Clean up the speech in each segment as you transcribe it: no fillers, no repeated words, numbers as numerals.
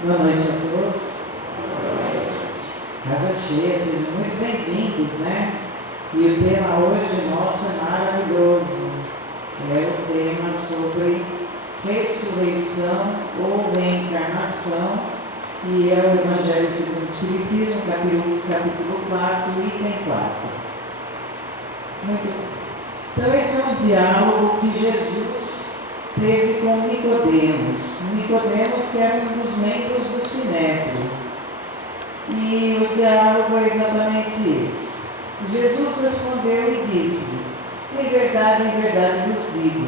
Boa noite a todos. Casa cheia, sejam muito bem-vindos, né? E o tema hoje nosso é maravilhoso. É o tema sobre ressurreição ou reencarnação. E é o Evangelho segundo o Espiritismo, capítulo 4, item 4. Muito bem. Então esse é um diálogo que Jesus teve com Nicodemos. Nicodemos, que era um dos membros do Sinédrio. E o diálogo é exatamente esse. Jesus respondeu e disse: em verdade vos digo,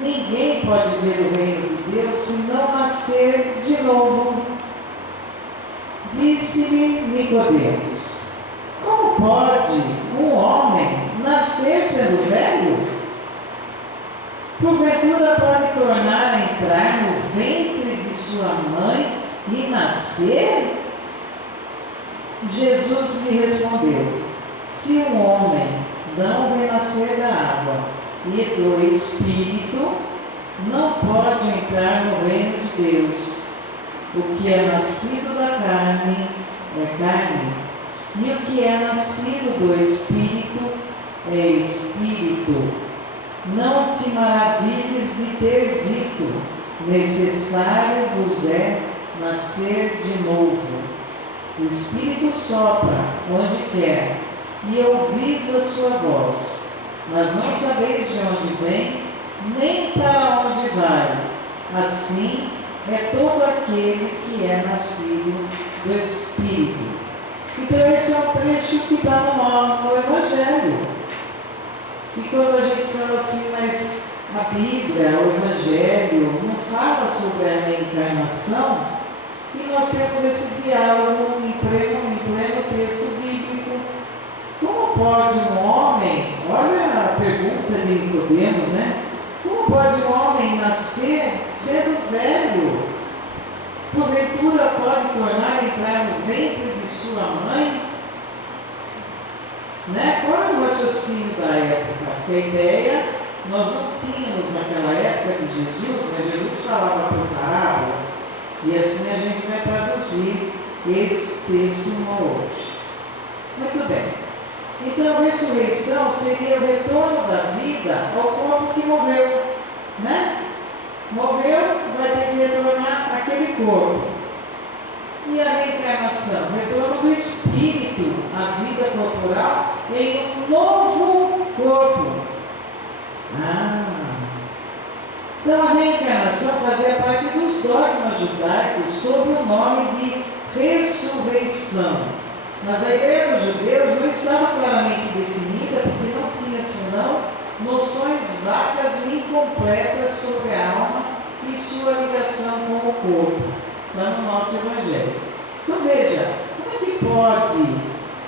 ninguém pode ver o reino de Deus se não nascer de novo. Disse-lhe Nicodemos: como pode um homem nascer sendo velho? Porventura pode tornar a entrar no ventre de sua mãe e nascer? Jesus lhe respondeu: se um homem não renascer da água e do Espírito, não pode entrar no reino de Deus. O que é nascido da carne é carne, e o que é nascido do Espírito é Espírito. Não te maravilhes de ter dito: necessário vos é nascer de novo. O Espírito sopra onde quer, e ouvis a sua voz, mas não sabeis de onde vem, nem para onde vai. Assim é todo aquele que é nascido do Espírito. Então esse é um trecho que está no Evangelho. E quando a gente fala assim, mas a Bíblia, o Evangelho, não fala sobre a reencarnação, e nós temos esse diálogo em pleno texto bíblico. Como pode um homem, olha a pergunta de Nicodemos, né? Como pode um homem nascer sendo velho? Porventura pode tornar a entrar no ventre de sua mãe? Né? Qual é o raciocínio da época? Porque a ideia, nós não tínhamos naquela época de Jesus, mas Jesus falava por parábolas, e assim a gente vai traduzir esse texto hoje. Muito bem. Então, a ressurreição seria o retorno da vida ao corpo que morreu, né? Morreu, vai ter que retornar aquele corpo. E a reencarnação? Retorno do espírito, a vida corporal, em um novo corpo. Então a reencarnação fazia parte dos dogmas judaicos sob o nome de ressurreição. Mas a ideia dos judeus não estava claramente definida, porque não tinha senão noções vagas e incompletas sobre a alma e sua ligação com o corpo, lá no nosso Evangelho. Então veja, como é que pode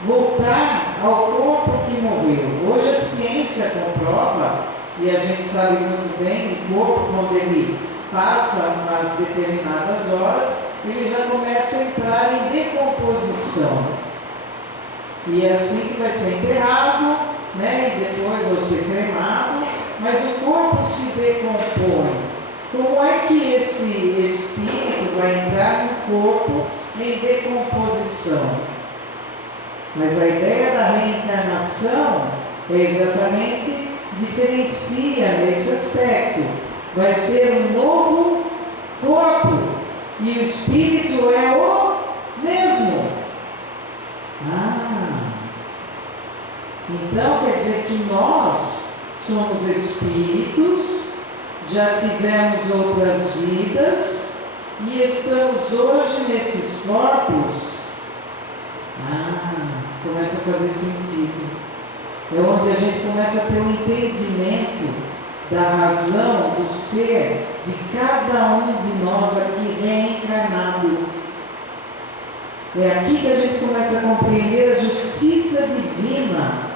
voltar ao corpo que morreu? Hoje a ciência comprova, e a gente sabe muito bem, o corpo, quando ele passa umas determinadas horas, ele já começa a entrar em decomposição. E é assim que vai ser enterrado, né? E depois vai ser cremado, mas o corpo se decompõe. Como é que esse espírito vai entrar no corpo em decomposição? Mas a ideia da reencarnação é exatamente diferencia nesse aspecto. Vai ser um novo corpo e o espírito é o mesmo. Então quer dizer que nós somos espíritos, já tivemos outras vidas e estamos hoje nesses corpos. Começa a fazer sentido. É onde a gente começa a ter um entendimento da razão do ser de cada um de nós aqui reencarnado. É aqui que a gente começa a compreender a justiça divina.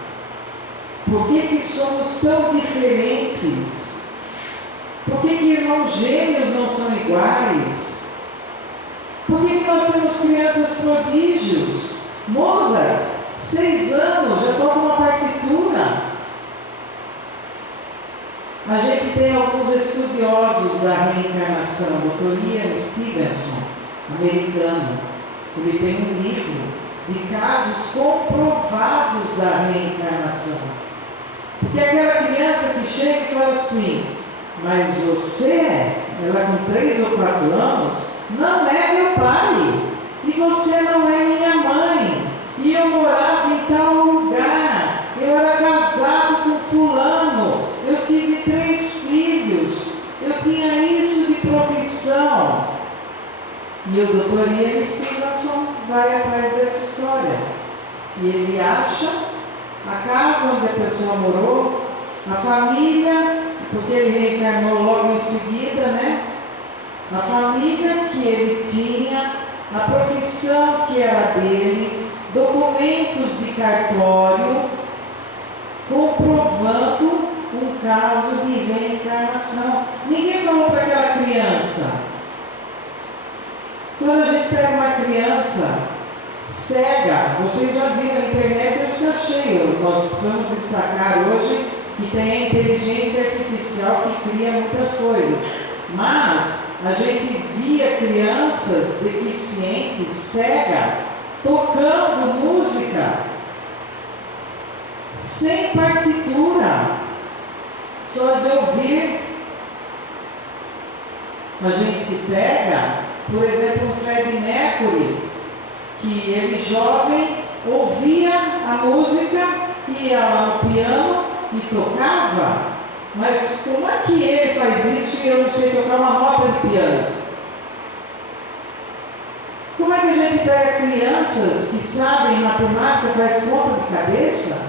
Por que somos tão diferentes? Por que irmãos gêmeos não são iguais? Por que nós temos crianças prodígios? Mozart, 6 anos, já toca uma partitura. A gente tem alguns estudiosos da reencarnação, Dr. Ian Stevenson, americano. Ele tem um livro de casos comprovados da reencarnação. Porque aquela criança que chega e fala assim, mas você, ela com 3 ou 4 anos, não é meu pai, e você não é minha mãe, e eu morava em tal lugar, eu era casado com fulano, eu tive 3 filhos, eu tinha isso de profissão. E o Dr. Ian Stevenson vai atrás dessa história. E ele acha a casa onde a pessoa morou, a família, porque ele reencarnou logo em seguida, né? A família que ele tinha, a profissão que era dele, documentos de cartório, comprovando um caso de reencarnação. Ninguém falou para aquela criança. Quando a gente pega uma criança cega, vocês já viram na internet, está cheio. Nós precisamos destacar hoje que tem a inteligência artificial que cria muitas coisas. Mas a gente via crianças deficientes, cegas, tocando música, sem partitura, só de ouvir. A gente pega, por exemplo, o Freddie Mercury, que ele jovem ouvia a música, ia lá no piano e tocava. Mas como é que ele faz isso e eu não sei tocar uma nota de piano? Como é que a gente pega crianças que sabem matemática, faz conta de cabeça,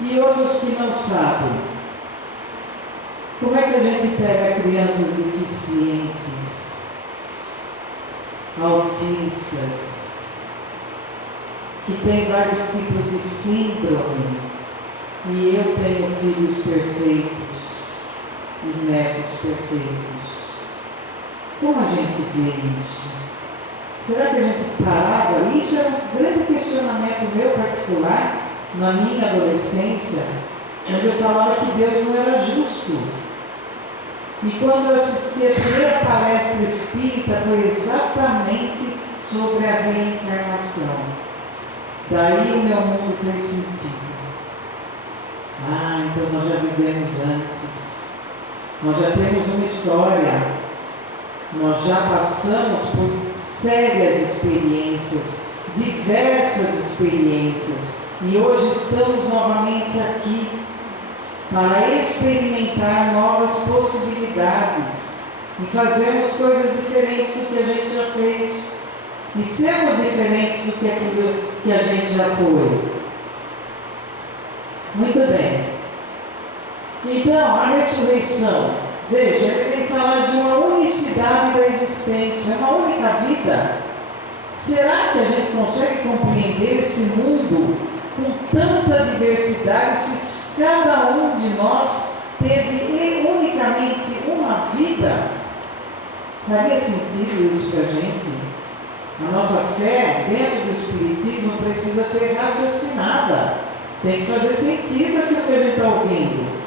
e outros que não sabem? Como é que a gente pega crianças deficientes, autistas, que têm vários tipos de síndrome, e eu tenho filhos perfeitos e netos perfeitos? Como a gente vê isso? Será que a gente parava? Isso era um grande questionamento meu particular na minha adolescência, onde eu falava que Deus não era justo. E quando eu assisti a primeira palestra espírita, foi exatamente sobre a reencarnação. Daí o meu mundo fez sentido. Então nós já vivemos antes. Nós já temos uma história. Nós já passamos por sérias experiências, diversas experiências. E hoje estamos novamente aqui para experimentar novas possibilidades e fazermos coisas diferentes do que a gente já fez e sermos diferentes do que aquilo que a gente já foi. Muito bem. Então, a ressurreição, veja, ele vem falar de uma unicidade da existência, uma única vida. Será que a gente consegue compreender esse mundo com tanta diversidade, se cada um de nós teve unicamente uma vida? Faria sentido isso para a gente? A nossa fé dentro do Espiritismo precisa ser raciocinada. Tem que fazer sentido aquilo que a gente está ouvindo.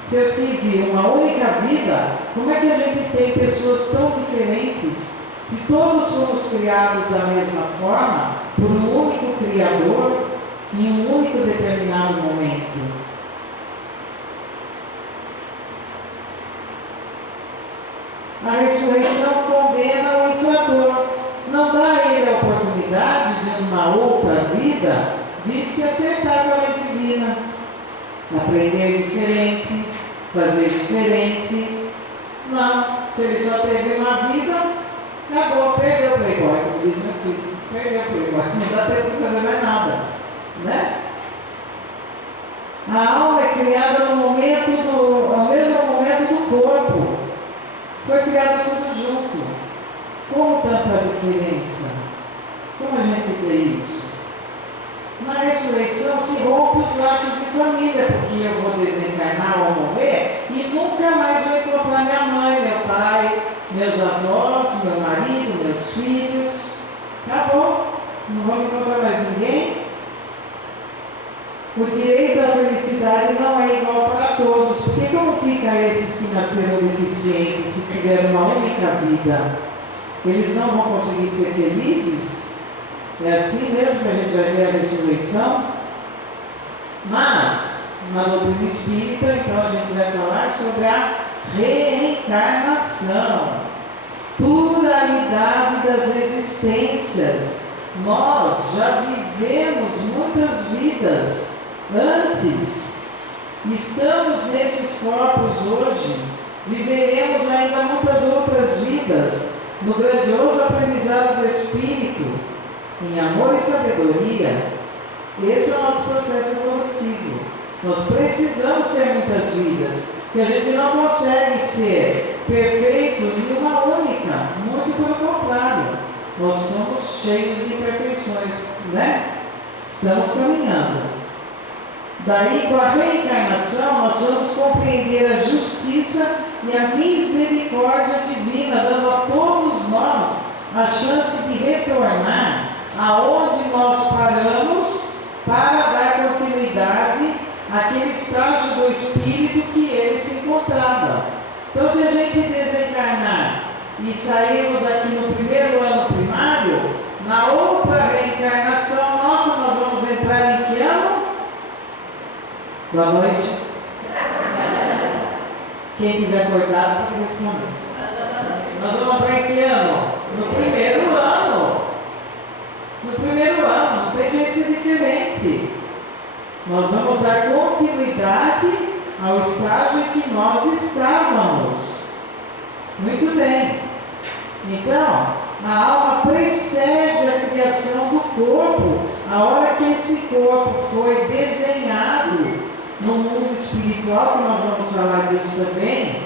Se eu tive uma única vida, como é que a gente tem pessoas tão diferentes? Se todos fomos criados da mesma forma, por um único Criador, em um único determinado momento. A ressurreição condena o infrator. Não dá a ele a oportunidade de uma outra vida vir se acertar com a lei divina. Aprender diferente, fazer diferente. Não, se ele só teve uma vida, acabou, perdeu o playboy, como diz meu filho. Perdeu o playboy, não dá tempo de fazer mais nada. Né? A alma é criada no mesmo momento do corpo. Foi criado tudo junto. Como tanta diferença? Como a gente vê isso? Na ressurreição se rompe os laços de família, porque eu vou desencarnar ou morrer e nunca mais vou encontrar minha mãe, meu pai, meus avós, meu marido, meus filhos. Acabou. Não vou encontrar mais ninguém. O direito à felicidade não é igual para todos, porque como fica esses que nasceram deficientes se tiveram uma única vida? eles não vão conseguir ser felizes? É assim mesmo que a gente vai ver a ressurreição? Mas, na doutrina espírita, então a gente vai falar sobre a reencarnação, pluralidade das existências. Nós já vivemos muitas vidas antes, estamos nesses corpos hoje, viveremos ainda muitas outras vidas, no grandioso aprendizado do Espírito, em amor e sabedoria. Esse é o nosso processo evolutivo. Nós precisamos ter muitas vidas, porque a gente não consegue ser perfeito em uma única, muito pelo contrário. Nós somos cheios de imperfeições, né? Estamos caminhando. Daí, com a reencarnação, nós vamos compreender a justiça e a misericórdia divina, dando a todos nós a chance de retornar aonde nós paramos para dar continuidade àquele estágio do espírito que ele se encontrava. Então, se a gente desencarnar e sairmos aqui no primeiro ano primário, na outra reencarnação nossa, nós vamos entrar em que ano? Boa noite. Quem tiver acordado pode responder. Nós vamos para que ano? No primeiro ano. No primeiro ano, não tem jeito de ser diferente. Nós vamos dar continuidade ao estágio em que nós estávamos. Muito bem. Então, a alma precede a criação do corpo. A hora que esse corpo foi desenhado no mundo espiritual, que nós vamos falar disso também,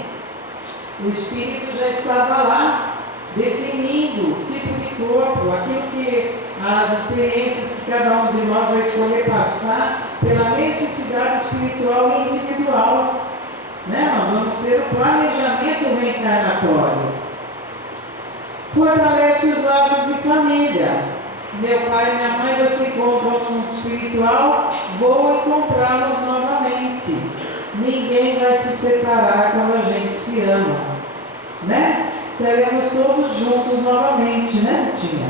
o espírito já estava lá, definindo o tipo de corpo, aquilo que as experiências que cada um de nós vai escolher passar pela necessidade espiritual e individual. Né? Nós vamos ter um planejamento reencarnatório. Fortalece os laços de família. Meu pai e minha mãe já se encontram no mundo espiritual, vou encontrá-los novamente. Ninguém vai se separar quando a gente se ama, né? Estaremos todos juntos novamente, né, Tinha?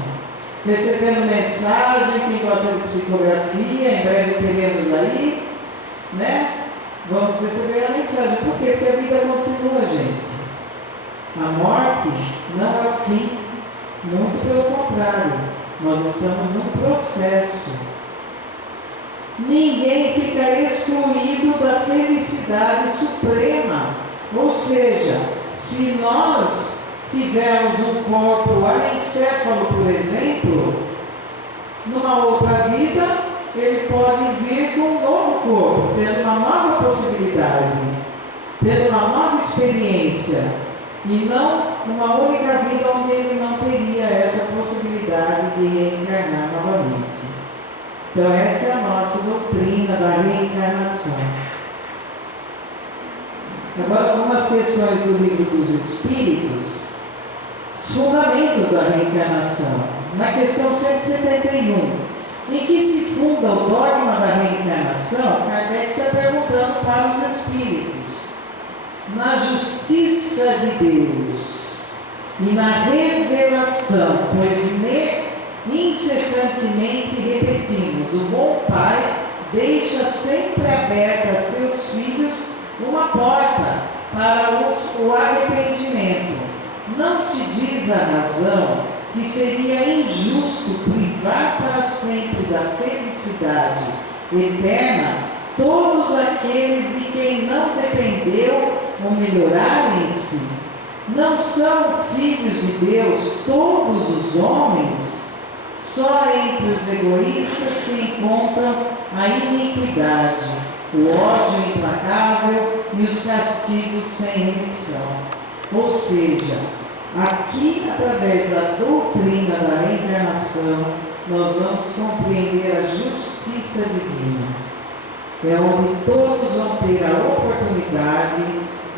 Recebendo mensagem, quem gosta de psicografia, em breve teremos aí, né? Vamos receber a mensagem. Por quê? Porque a vida continua, gente. A morte não é o fim, muito pelo contrário. Nós estamos num processo. Ninguém fica excluído da felicidade suprema. Ou seja, se nós tivermos um corpo anencéfalo, por exemplo, numa outra vida, ele pode vir com um novo corpo, tendo uma nova possibilidade, tendo uma nova experiência. E não uma única vida onde ele não teria essa possibilidade de reencarnar novamente. Então essa é a nossa doutrina da reencarnação. Agora, algumas questões do Livro dos Espíritos, os fundamentos da reencarnação. Na questão 171, em que se funda o dogma da reencarnação, Kardec está perguntando para os espíritos. Na justiça de Deus e na revelação, pois incessantemente repetimos, o bom Pai deixa sempre aberta a seus filhos uma porta para o arrependimento. Não te diz a razão que seria injusto privar para sempre da felicidade eterna todos aqueles de quem não dependeu o melhorarem-se? Não são filhos de Deus todos os homens? Só entre os egoístas se encontram a iniquidade, o ódio implacável e os castigos sem remissão. Ou seja, aqui, através da doutrina da reencarnação, nós vamos compreender a justiça divina. É onde todos vão ter a oportunidade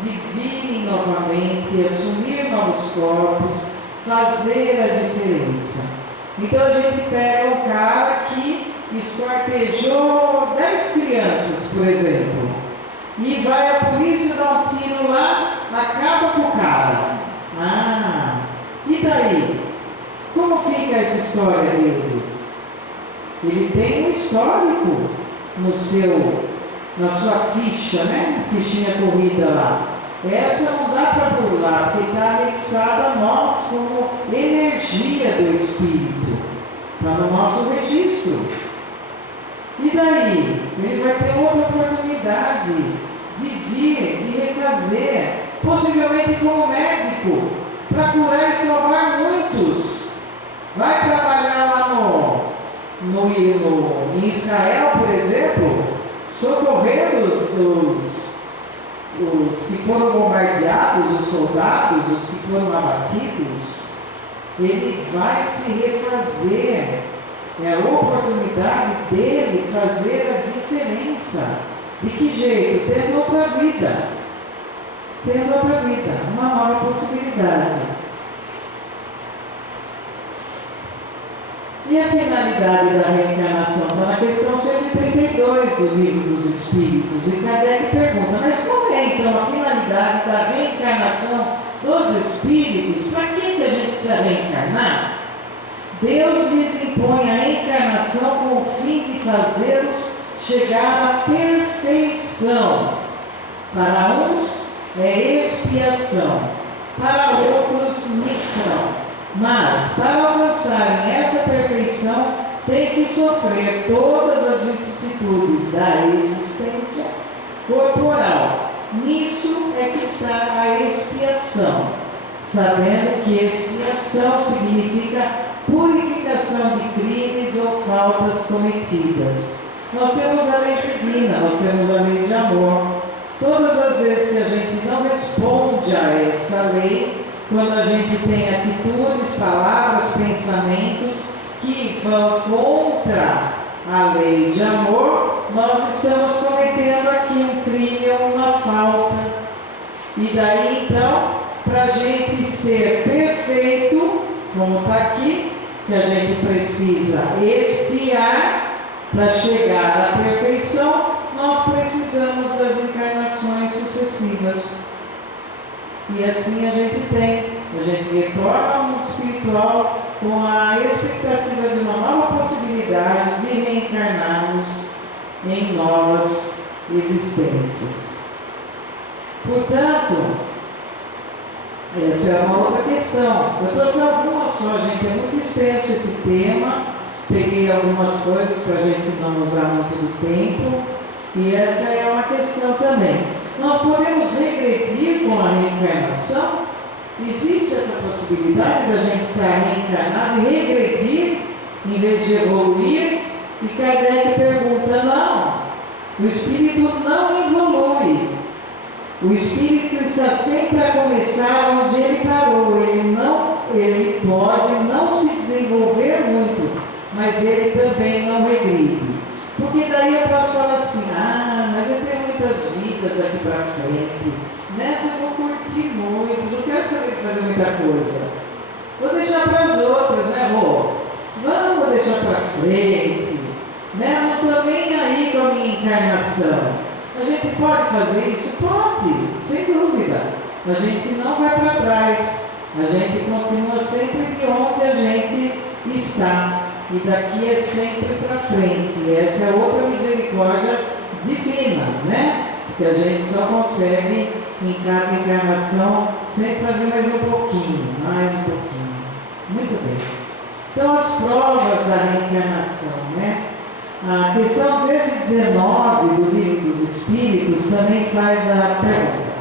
de virem novamente, assumir novos corpos, fazer a diferença. Então a gente pega um cara que esquartejou 10 crianças, por exemplo, e vai a polícia dar um tiro lá, acaba com o cara. E E daí? Como fica essa história dele? Ele tem um histórico na sua ficha, né? Fichinha corrida lá. Essa não dá para burlar, porque está anexada a nós como energia do Espírito. Está no nosso registro. E daí? Ele vai ter outra oportunidade de vir, de refazer, possivelmente como médico, para curar e salvar muitos. Vai trabalhar lá em Israel, por exemplo, socorrendo os que foram bombardeados, os soldados, os que foram abatidos. Ele vai se refazer. É a oportunidade dele fazer a diferença. De que jeito? Tendo outra vida. Tendo outra vida, uma nova possibilidade. E a finalidade da reencarnação está na questão 132 do Livro dos Espíritos. E Kardec pergunta, mas qual é então a finalidade da reencarnação dos Espíritos? Para que a gente precisa reencarnar? Deus lhes impõe a encarnação com o fim de fazê-los chegar à perfeição. Para uns é expiação, para outros missão. Mas, para alcançarem essa perfeição, tem que sofrer todas as vicissitudes da existência corporal. Nisso é que está a expiação, sabendo que expiação significa purificação de crimes ou faltas cometidas. Nós temos a lei divina, nós temos a lei de amor. Todas as vezes que a gente não responde a essa lei, quando a gente tem atitudes, palavras, pensamentos que vão contra a lei de amor, nós estamos cometendo aqui um crime ou uma falta. E daí então, para a gente ser perfeito, como está aqui, que a gente precisa expiar para chegar à perfeição, nós precisamos das encarnações sucessivas. E assim a gente retorna ao mundo espiritual com a expectativa de uma nova possibilidade de reencarnarmos em novas existências. Portanto, essa é uma outra questão. Eu trouxe algumas só, gente, é muito extenso esse tema. Peguei algumas coisas para a gente não usar muito do tempo. E essa é uma questão também. Nós podemos regredir com a reencarnação? Existe essa possibilidade da gente estar reencarnado e regredir em vez de evoluir? E Kardec pergunta, não. O espírito não evolui. O espírito está sempre a começar onde ele parou. Ele pode não se desenvolver muito, mas ele também não regride. Porque daí eu posso falar assim, mas eu tenho muitas vidas aqui para frente, nessa eu vou curtir muito, não quero saber fazer muita coisa. Vou deixar para as outras, né, Rô? Vamos deixar para frente, né? Não estou nem aí com a minha encarnação. A gente pode fazer isso? Pode, sem dúvida. A gente não vai para trás, a gente continua sempre de onde a gente está. E daqui é sempre para frente. Essa é outra misericórdia divina, né? Que a gente só consegue em cada encarnação sempre fazer mais um pouquinho, mais um pouquinho. Muito bem. Então, as provas da reencarnação, né? A questão 219 do Livro dos Espíritos também faz a pergunta: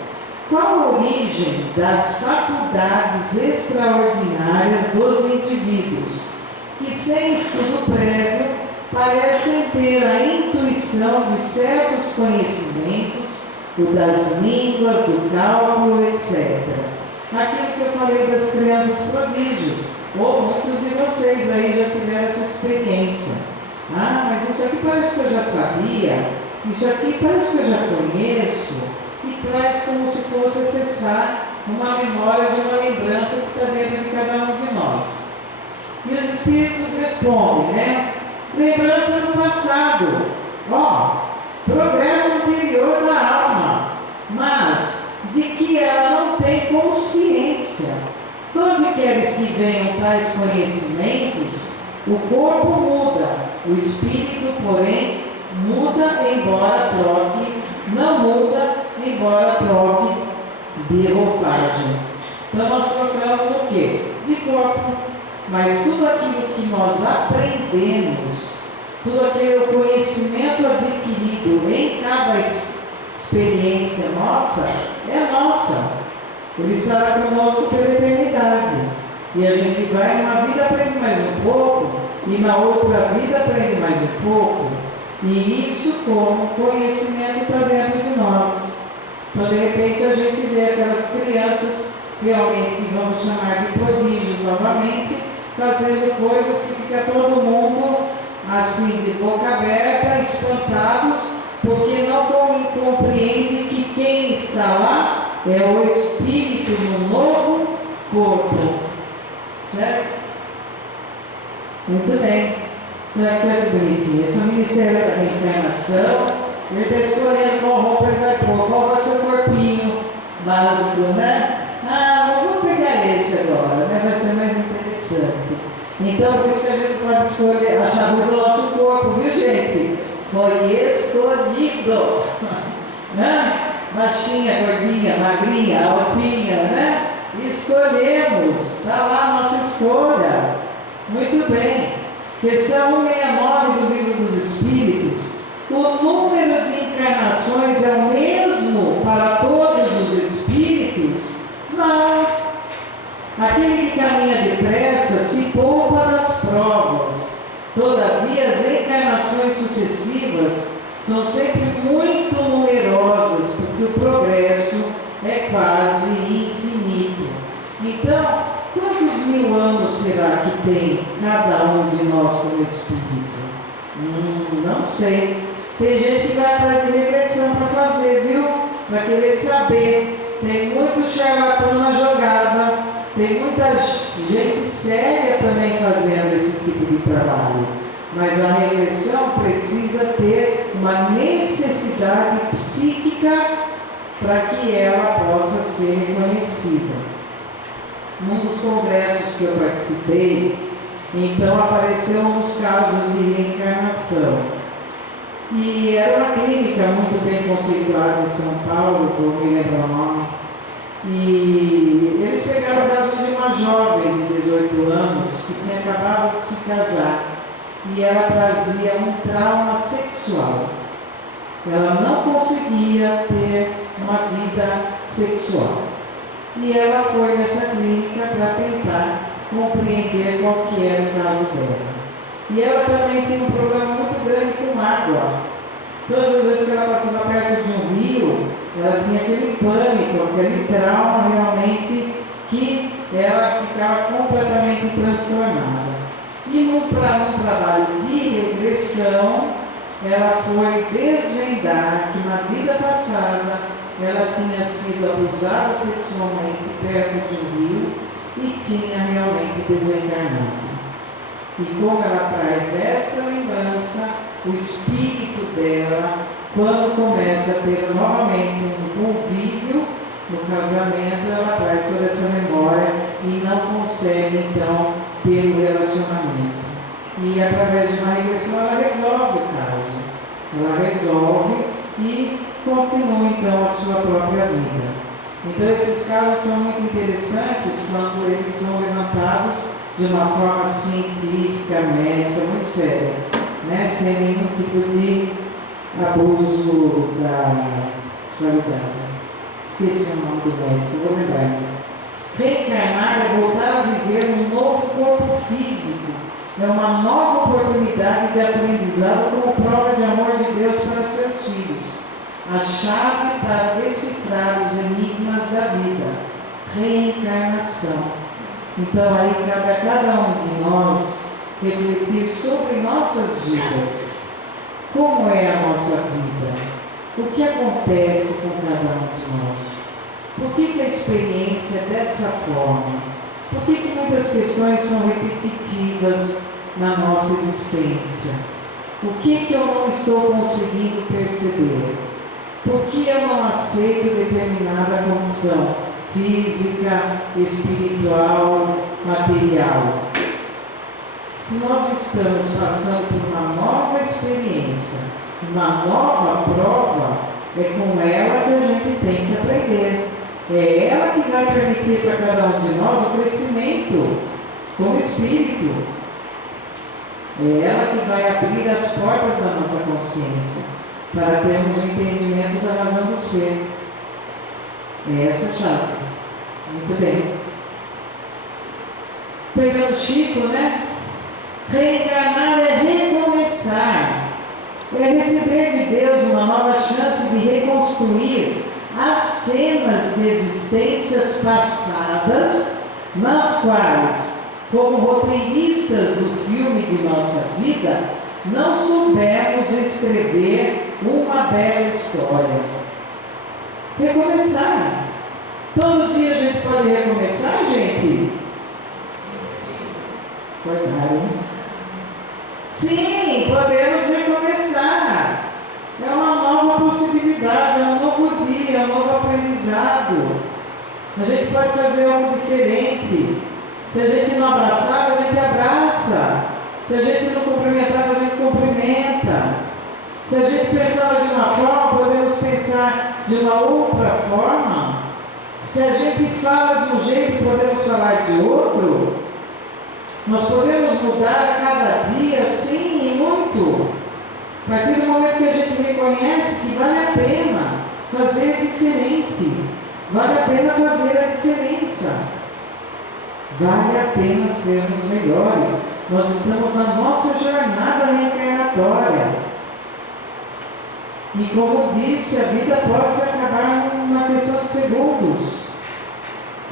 qual a origem das faculdades extraordinárias dos indivíduos que, sem estudo prévio, parecem ter a intuição de certos conhecimentos, o das línguas, do cálculo, etc. Aquilo que eu falei das crianças prodígios, ou muitos de vocês aí já tiveram essa experiência. Mas isso aqui parece que eu já sabia, isso aqui parece que eu já conheço, e traz como se fosse acessar uma memória de uma lembrança que está dentro de cada um de nós. E os espíritos respondem, né? Lembrança do passado, progresso anterior da alma, mas de que ela não tem consciência. Onde queres que venham tais conhecimentos, o corpo muda, o espírito, porém, muda embora troque, não muda embora troque de roupagem. Então nós trocamos o quê? De corpo. Mas tudo aquilo que nós aprendemos, todo aquele conhecimento adquirido em cada experiência nossa, é nossa. Ele estará conosco pela eternidade. E a gente vai, numa vida aprende mais um pouco, e na outra vida aprende mais um pouco. E isso como conhecimento para dentro de nós. Então, de repente, a gente vê aquelas crianças, realmente, que vamos chamar de prodígios novamente, fazendo coisas que fica todo mundo, assim, de boca aberta, espantados, porque não compreende que quem está lá é o Espírito no novo corpo. Certo? Muito bem. Não é que é bonitinho. Esse é o Ministério da Reencarnação. Ele está escolhendo qual roupa ele vai pôr, qual vai ser o corpinho básico, né? Vamos pegar esse agora, né? Vai ser mais interessante. Então, por isso que a gente pode escolher a chave do nosso corpo, viu, gente? Foi escolhido. Né? Baixinha, gordinha, magrinha, altinha, né? Escolhemos, está lá a nossa escolha. Muito bem. Questão 169 do Livro dos Espíritos. O número de encarnações é o mesmo para todos os espíritos? Não. Aquele que caminha depressa se poupa das provas. Todavia, as encarnações sucessivas são sempre muito numerosas, porque o progresso é quase infinito. Então, quantos mil anos será que tem cada um de nós como espírito? Não sei. Tem gente que vai atrás de regressão para fazer, viu? Para querer saber. Tem muito charlatão na jogada. Tem muita gente séria também fazendo esse tipo de trabalho. Mas a regressão precisa ter uma necessidade psíquica para que ela possa ser reconhecida. Num dos congressos que eu participei, então apareceu um dos casos de reencarnação. E era uma clínica muito bem conceituada em São Paulo, vou me lembrar o nome. E eles pegaram o caso de uma jovem de 18 anos que tinha acabado de se casar. E ela trazia um trauma sexual. Ela não conseguia ter uma vida sexual. E ela foi nessa clínica para tentar compreender qual que era o caso dela. E ela também tinha um problema muito grande com água. Todas as vezes que ela passava perto de um rio, ela tinha aquele pânico, aquele trauma realmente que ela ficava completamente transtornada. E para um trabalho de regressão, ela foi desvendar que na vida passada ela tinha sido abusada sexualmente perto de um rio e tinha realmente desencarnado. E como ela traz essa lembrança, o espírito dela, quando começa a ter novamente um convívio no casamento, ela traz toda essa memória e não consegue então ter um relacionamento. E através de uma regressão ela resolve o caso. Ela resolve e continua então a sua própria vida. Então esses casos são muito interessantes quando eles são levantados de uma forma científica, médica, muito séria, né? Sem nenhum tipo de abuso da qualidade. Esqueci o nome do médico, vou lembrar. Reencarnar é voltar a viver um novo corpo físico. É uma nova oportunidade de aprendizado como prova de amor de Deus para seus filhos. A chave para decifrar os enigmas da vida. Reencarnação. Então aí cabe a cada um de nós refletir sobre nossas vidas. Como é a nossa vida? O que acontece com cada um de nós? Por que a experiência é dessa forma? Por que muitas questões são repetitivas na nossa existência? O que eu não estou conseguindo perceber? Por que eu não aceito determinada condição física, espiritual, material. Se nós estamos passando por uma nova experiência, uma nova prova, é com ela que a gente tem que aprender. É ela que vai permitir para cada um de nós o crescimento como espírito. É ela que vai abrir as portas da nossa consciência para termos o entendimento da razão do ser. É essa a chave. Muito bem. Pegando Chico, né? Reencarnar é recomeçar. É receber de Deus uma nova chance de reconstruir as cenas de existências passadas, nas quais, como roteiristas do filme de nossa vida, não soubemos escrever uma bela história. Recomeçar. Todo dia a gente pode recomeçar, gente? Acordar, hein? Sim, podemos recomeçar. É uma nova possibilidade, é um novo dia, é um novo aprendizado. A gente pode fazer algo diferente. Se a gente não abraçava, a gente abraça. Se a gente não cumprimentava, a gente cumprimenta. Se a gente pensava de uma forma, podemos pensar de uma outra forma. Se a gente fala de um jeito, podemos falar de outro. Nós podemos mudar a cada dia, sim, e muito. A partir do momento que a gente reconhece que vale a pena fazer diferente, vale a pena fazer a diferença, vale a pena sermos melhores. Nós estamos na nossa jornada reencarnatória. E como disse, a vida pode se acabar numa questão de segundos,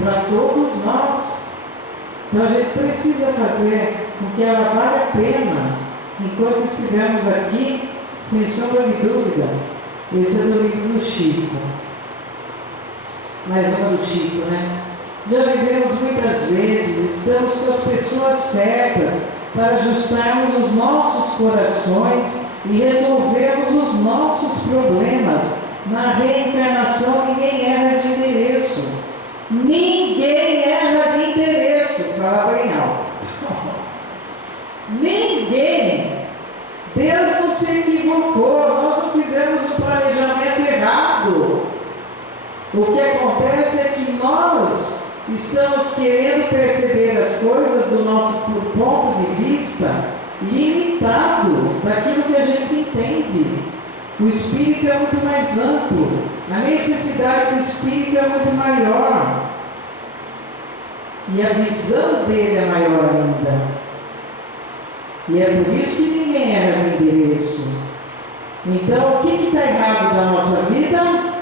para todos nós. Então a gente precisa fazer com que ela valha a pena, enquanto estivermos aqui, sem sombra de dúvida. Esse é do livro do Chico. Mais uma do Chico, né? Já vivemos muitas vezes, estamos com as pessoas certas para ajustarmos os nossos corações e resolvermos os nossos problemas. Na reencarnação ninguém erra de endereço. Ninguém erra de endereço. Fala bem alto. Ninguém. Deus não se equivocou. Nós não fizemos um planejamento errado. O que acontece é que nós estamos querendo perceber as coisas do nosso ponto de vista limitado daquilo que a gente entende. O espírito é muito mais amplo, a necessidade do espírito é muito maior e a visão dele é maior ainda. E é por isso que ninguém erra de endereço. Então, o que está errado na nossa vida?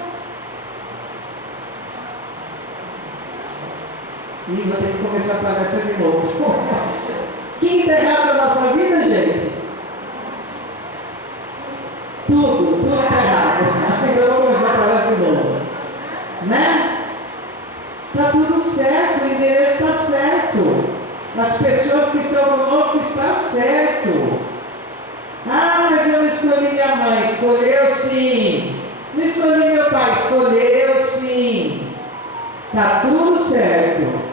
E vou ter que começar a palestra de novo. O que está errado na nossa vida, gente? Tudo está errado. Eu vou começar a palestra de novo. Né? Está tudo certo, o endereço está certo. As pessoas que estão conosco estão certo. Ah, mas eu não escolhi minha mãe. Escolheu sim. Não escolhi meu pai. Escolheu sim. Está tudo certo.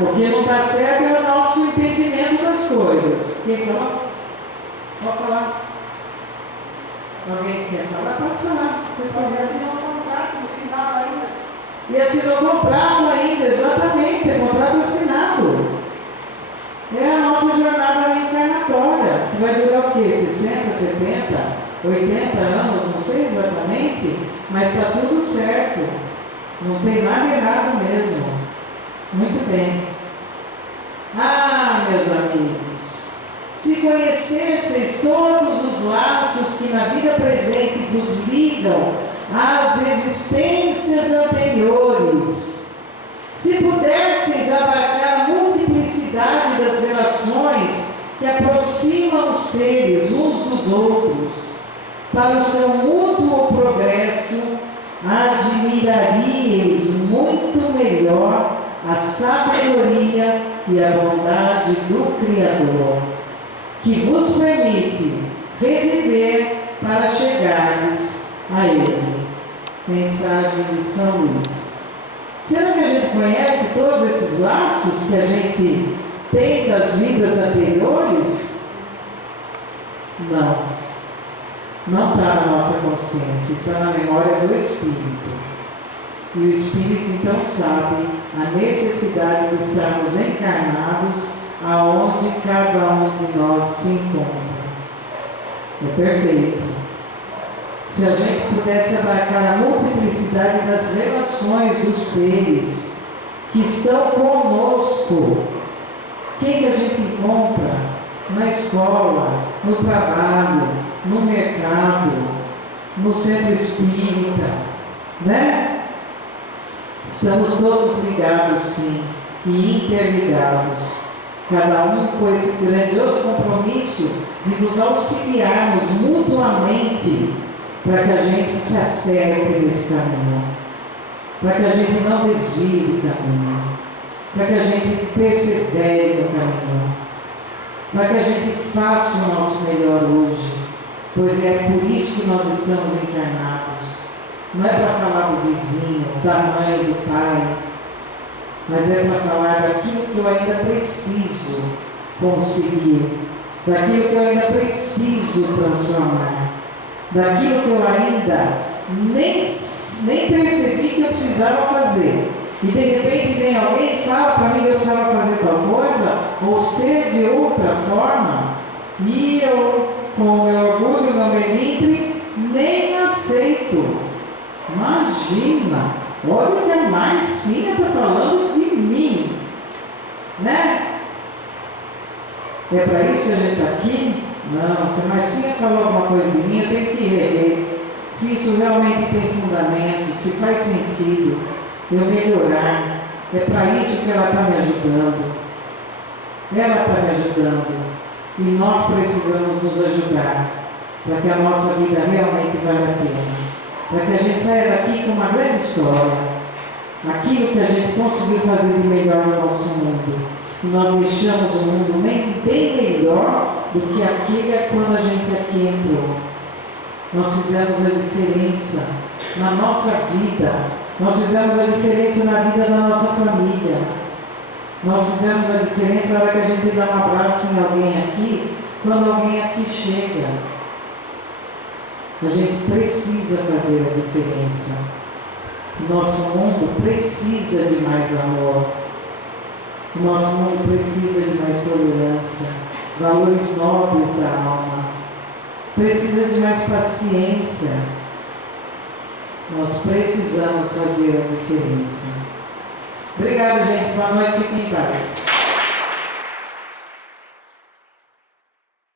O que não está certo é o nosso entendimento das coisas. Quem fala? Pode falar. Alguém quer falar? Pode falar. Assinou o contrato no final ainda. E assinou o contrato ainda, exatamente, é contrato assinado. É a nossa jornada reencarnatória, que vai durar o quê? 60, 70, 80 anos, não sei exatamente, mas está tudo certo. Não tem nada errado mesmo. Muito bem. Ah, meus amigos, se conhecesseis todos os laços que na vida presente vos ligam às existências anteriores, se pudesseis abarcar a multiplicidade das relações que aproximam os seres uns dos outros para o seu mútuo progresso, admiraríeis muito melhor a sabedoria e a bondade do Criador, que vos permite reviver para chegardes a Ele. Mensagem de São Luís. Será que a gente conhece todos esses laços que a gente tem das vidas anteriores? Não. Não está na nossa consciência, está na memória do Espírito. E o Espírito então sabe a necessidade de estarmos encarnados aonde cada um de nós se encontra. É perfeito. Se a gente pudesse abarcar a multiplicidade das relações dos seres que estão conosco, quem que a gente encontra? Na escola, no trabalho, no mercado, no centro espírita, né? Estamos todos ligados, sim, e interligados, cada um com esse grandioso compromisso de nos auxiliarmos mutuamente para que a gente se acerte nesse caminho, para que a gente não desvie do caminho, para que a gente persevere no caminho, para que a gente faça o nosso melhor hoje, pois é por isso que nós estamos encarnados. Não é para falar do vizinho, da mãe, do pai, mas é para falar daquilo que eu ainda preciso conseguir, daquilo que eu ainda preciso transformar, daquilo que eu ainda nem percebi que eu precisava fazer. E de repente vem alguém e fala para mim que eu precisava fazer tal coisa, ou ser de outra forma, e eu, com o meu orgulho, meu melindre, nem aceito. Imagina, olha que a Marcinha está falando de mim, né? É para isso que a gente está aqui? Não, se a Marcinha falou alguma coisa de mim, eu tenho que rever se isso realmente tem fundamento, se faz sentido eu melhorar. É para isso que ela está me ajudando. Ela está me ajudando. E nós precisamos nos ajudar para que a nossa vida realmente valha a pena. Para que a gente saia daqui com uma grande história. Aquilo que a gente conseguiu fazer de melhor no nosso mundo. E nós deixamos o mundo bem melhor do que aquele quando a gente aqui entrou. Nós fizemos a diferença na nossa vida. Nós fizemos a diferença na vida da nossa família. Nós fizemos a diferença na hora que a gente dá um abraço em alguém aqui, quando alguém aqui chega. A gente precisa fazer a diferença. Nosso mundo precisa de mais amor. Nosso mundo precisa de mais tolerância, valores nobres da alma. Precisa de mais paciência. Nós precisamos fazer a diferença. Obrigado, gente. Boa noite. Fiquem em paz.